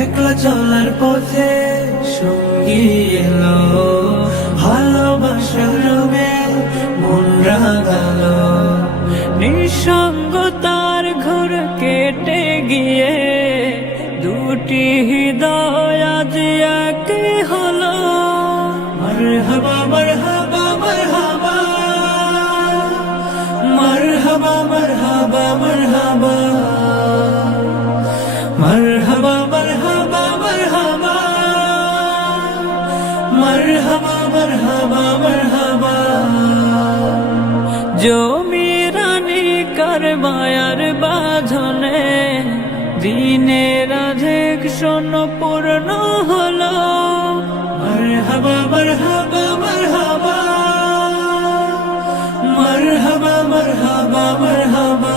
একলা চলার পথে সঙ্গী এলো, ভালোবাসার রঙে মন রাঙালো। নিঃসঙ্গতার ঘর কেটে গিয়ে দুটি হৃদয় আজ এক হলো। মারহাবা মারহাবা মারহাবা, মারহাবা মারহাবা মারহাবা, মারহাবা মারহাবা মারহাবা, মারহাবা মারহাবা মারহাবা। জমিরানি কারবায়ার বাঁধনে দিনের অধিক পূর্ণ হলো। মারহাবা মারহাবা মারহাবা, মারহাবা মারহাবা মারহাবা।